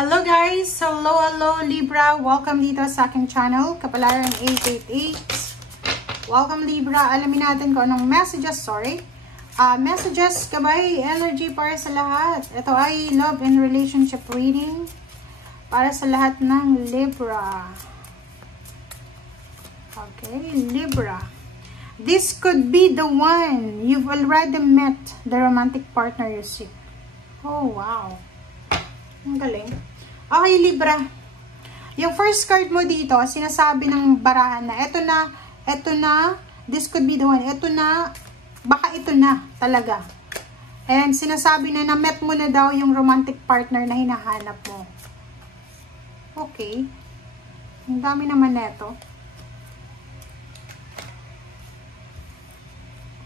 Hello guys! Hello Libra! Welcome dito sa aking channel, Kapalaran 888. Welcome Libra! Alamin natin kung anong messages, messages, gabay, energy para sa lahat. Ito ay love and relationship reading para sa lahat ng Libra. Okay, Libra. This could be the one. You've already met the romantic partner you seek. Oh, wow. Ang galing. Okay, Libra. Yung first card mo dito, sinasabi ng barahan na, eto na, this could be the one. Eto na, baka ito na talaga. And sinasabi na na-met mo na daw yung romantic partner na hinahanap mo. Okay. Ang dami naman neto.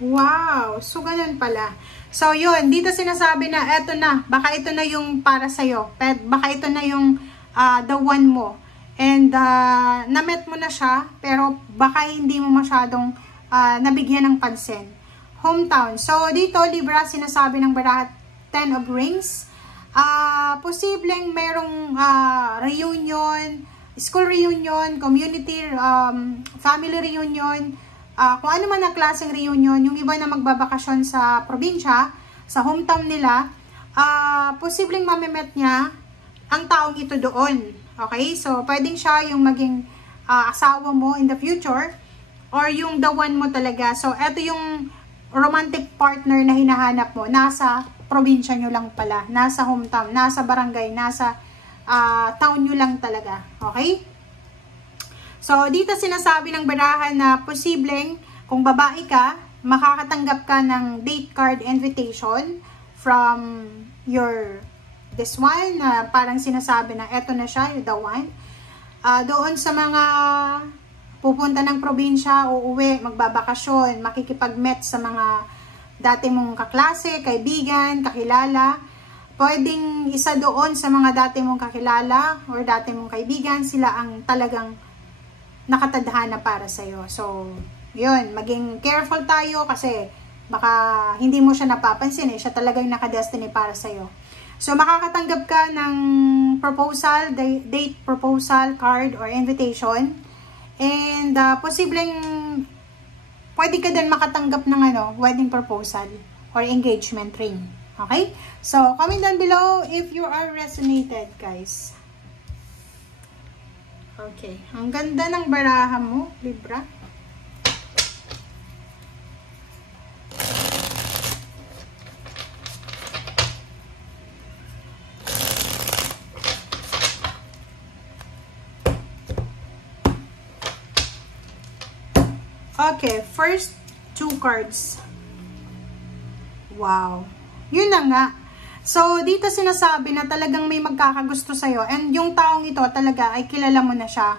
Wow! So, ganun pala. So, yun. Dito sinasabi na, eto na. Baka ito na yung para sa'yo. Baka ito na yung the one mo. And, na-met mo na siya. Pero, baka hindi mo masyadong nabigyan ng pansin. Hometown. So, dito, Libra, sinasabi ng barahat, 10 of Rings. Posibleng merong reunion, school reunion, community, family reunion, kung ano man ang klaseng reunion, yung iba na magbabakasyon sa probinsya, sa hometown nila, posibleng mamimet niya ang taong ito doon. Okay? So, pwedeng siya yung maging asawa mo in the future or yung the one mo talaga. So, eto yung romantic partner na hinahanap mo. Nasa probinsya nyo lang pala. Nasa hometown, nasa barangay, nasa town nyo lang talaga. Okay? So, dito sinasabi ng barahan na posibleng, kung babae ka, makakatanggap ka ng date card invitation from this one, na parang sinasabi na eto na siya, the one. Doon sa mga pupunta ng probinsya, uuwi, magbabakasyon, makikipag-met sa mga dati mong kaklase, kaibigan, kakilala. Pwedeng isa doon sa mga dati mong kakilala or dati mong kaibigan, sila ang talagang nakatadhana para sa'yo. So, yun, maging careful tayo kasi baka hindi mo siya napapansin siya talagang nakadestiny para sa'yo. So, makakatanggap ka ng proposal, date proposal, card, or invitation. And, posibleng pwede ka din makatanggap ng wedding proposal or engagement ring. Okay? So, comment down below if you are resonated, guys. Okay. Ang ganda ng baraha mo, Libra. Okay. First two cards. Wow. Yun na nga. So, dito sinasabi na talagang may magkakagusto sa'yo. And yung taong ito talaga ay kilala mo na siya.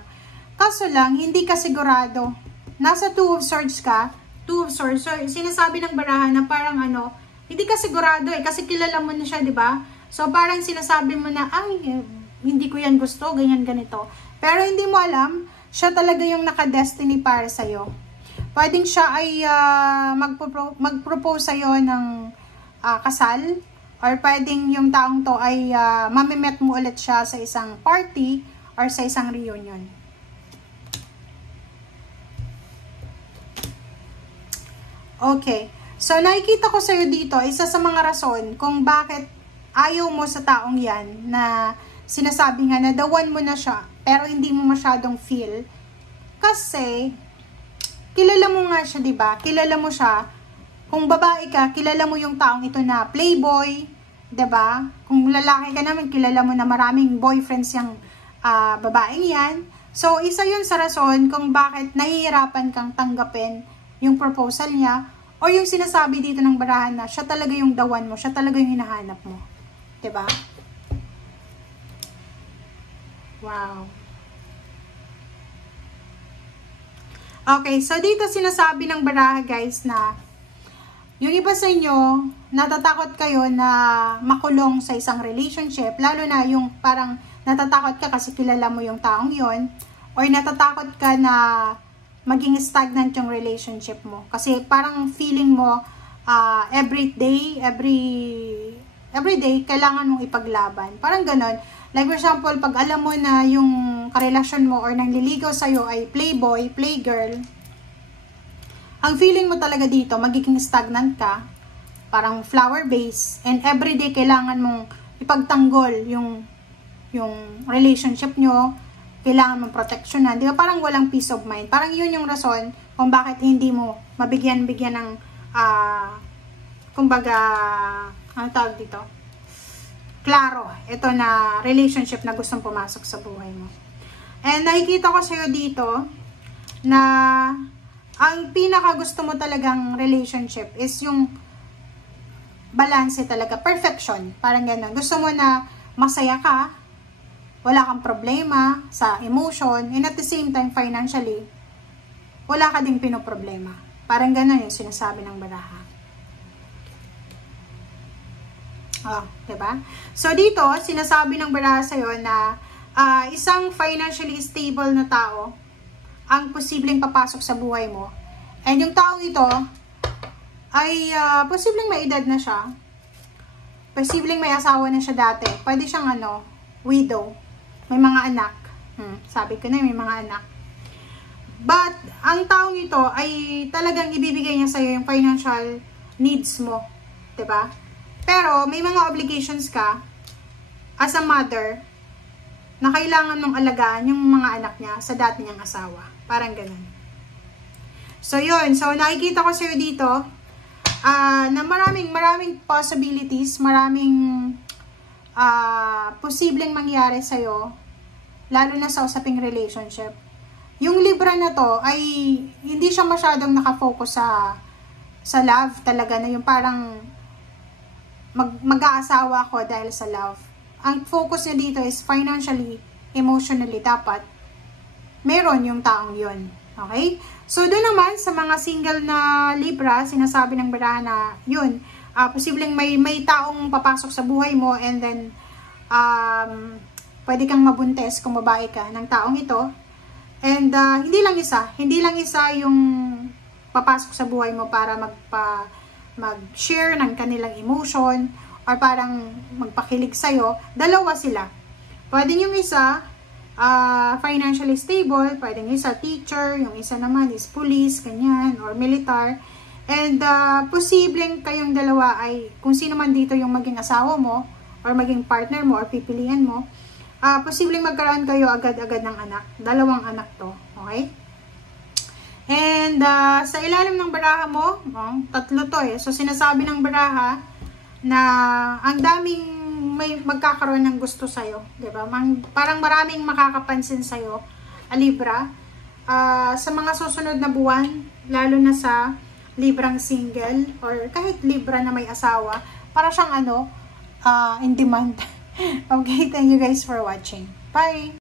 Kaso lang, hindi ka sigurado. Nasa Two of Swords ka. Two of Swords. So, sinasabi ng barahan na parang hindi ka sigurado kasi kilala mo na siya, di ba? So, parang sinasabi mo na, ay, hindi ko yan gusto, ganyan, ganito. Pero hindi mo alam, siya talaga yung nakadestiny para sa'yo. Pwedeng siya ay mag-propose sa'yo ng kasal. Or pwedeng yung taong to ay mamimet mo ulit siya sa isang party or sa isang reunion. Okay. So, nakikita ko sa'yo dito, isa sa mga rason kung bakit ayaw mo sa taong yan na sinasabi nga na the one mo na siya, pero hindi mo masyadong feel. Kasi, kilala mo nga siya, diba? Kilala mo siya. Kung babae ka, kilala mo yung taong ito na playboy, 'di ba? Kung lalaki ka naman, kilala mo na maraming boyfriends yung babaeng 'yan. So, isa 'yun sa rason kung bakit nahihirapan kang tanggapin yung proposal niya o yung sinasabi dito ng barahan na siya talaga yung the one mo, siya talaga yung hinahanap mo. 'Di ba? Wow. Okay, so dito sinasabi ng baraha, guys, na yung iba sa inyo, natatakot kayo na makulong sa isang relationship, lalo na yung parang natatakot ka kasi kilala mo yung taong yon, or natatakot ka na maging stagnant yung relationship mo. Kasi parang feeling mo, every day, kailangan mong ipaglaban. Parang ganon. Like for example, pag alam mo na yung karelasyon mo or nangliligaw sa'yo ay playboy, playgirl, ang feeling mo talaga dito, magiging stagnant ka, parang flower base, and everyday kailangan mong ipagtanggol yung relationship nyo, kailangan mong proteksyonan, di ba? Parang walang peace of mind. Parang yun yung rason kung bakit hindi mo mabigyan ng, kumbaga, ano tawag dito? Klaro, ito na relationship na gustong pumasok sa buhay mo. And nakikita ko sa'yo dito na ang pinaka gusto mo talagang relationship is yung balance talaga, perfection, parang gano'n. Gusto mo na masaya ka, wala kang problema sa emotion, and at the same time, financially, wala ka ding pinoproblema. Parang gano'n yung sinasabi ng baraha. Oh, diba? So, dito, sinasabi ng baraha sa'yo na isang financially stable na tao ang posibleng papasok sa buhay mo. And yung taong ito ay posibleng may edad na siya. Posibleng may asawa na siya dati. Pwede siyang widow. May mga anak. Sabi ko na, may mga anak. But, ang taong ito ay talagang ibibigay niya sa'yo yung financial needs mo. Diba? Pero, may mga obligations ka as a mother na kailangan mong alagaan yung mga anak niya sa dati niyang asawa. Parang ganun. So, yun. So, nakikita ko sa'yo dito na maraming possibilities, maraming posibleng mangyari sa'yo, lalo na sa usaping relationship. Yung Libra na to ay hindi siya masyadong nakafocus sa love talaga, na yung parang mag-aasawa ko dahil sa love. Ang focus niya dito is financially, emotionally, dapat meron yung taong yun. Okay? So, doon naman sa mga single na Libra, sinasabi ng baraha na yun, posibleng may taong papasok sa buhay mo, and then pwede kang mabuntes kung babae ka ng taong ito. And hindi lang isa yung papasok sa buhay mo para mag-share ng kanilang emotion or parang magpakilig sa'yo. Dalawa sila. Pwede yung isa financially stable, pwede yung isa teacher, yung isa naman is police, ganyan, or militar. And posibleng kayong dalawa ay, kung sino man dito yung maging asawa mo or maging partner mo or pipilian mo, posibleng magkaroon kayo agad-agad ng anak. Dalawang anak to. Okay? And sa ilalim ng baraha mo, tatlo to eh. So sinasabi ng baraha na ang daming may magkakaroon ng gusto sa'yo. Diba? Parang maraming makakapansin sa'yo, Libra. Sa mga susunod na buwan, lalo na sa Librang single or kahit Libra na may asawa, para siyang in demand. Okay, thank you guys for watching. Bye!